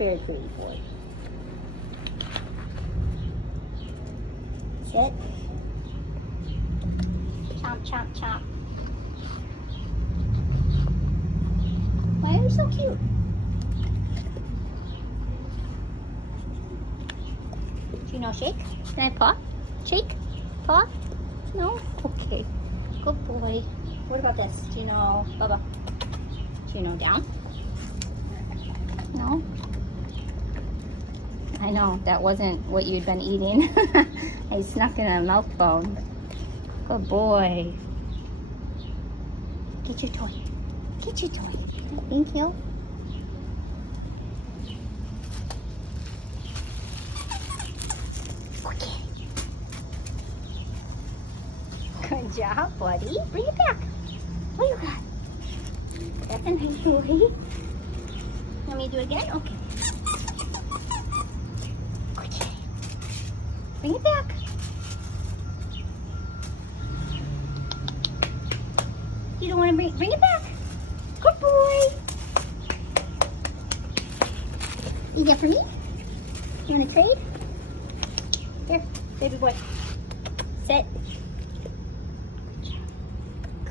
very pretty boy. Sit. Chomp, chomp, chomp. Why are you so cute? Do you know shake? Can I paw? Shake? Paw? No? Okay. Good boy. What about this? Do you know Bubba? Do you know down? No? I know, that wasn't what you'd been eating. I snuck in a mouthful. Good boy. Get your toy. Get your toy. Thank you. Okay. Good job, buddy. Bring it back. What do you got? That's a nice boy. Want me to do it again? Okay. Okay. Bring it back. You don't want to bring it back. Good boy. You get for me? You want to trade? Here, baby boy. Sit.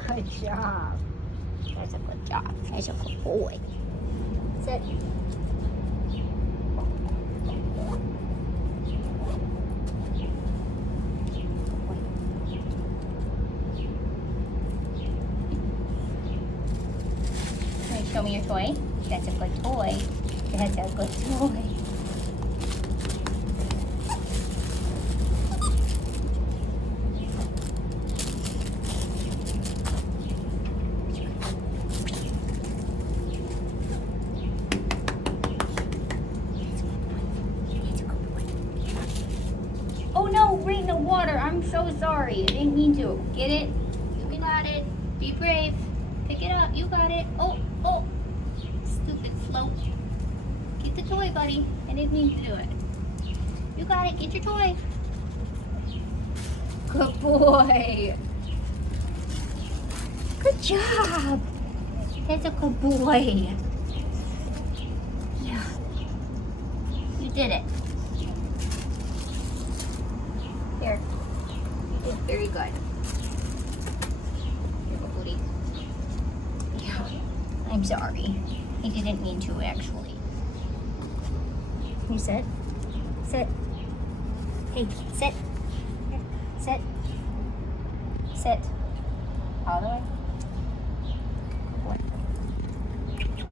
Good job. That's a good job. That's a good boy. Sit. Can you show me your toy? That's a good toy. That's a good toy. Oh no, right in the water. I'm so sorry. I didn't mean to. Get it? You got it. Be brave. Pick it up. You got it. Oh, oh. Stupid float. Get the toy, buddy. I didn't mean to do it. You got it. Get your toy. Good boy. Good job. That's a good boy. Yeah. You did it. Here. You did very good. Here, buddy. Yeah. I'm sorry. I didn't mean to, actually. Can you sit? Sit. Hey, sit. Here. Sit. Sit. All the way.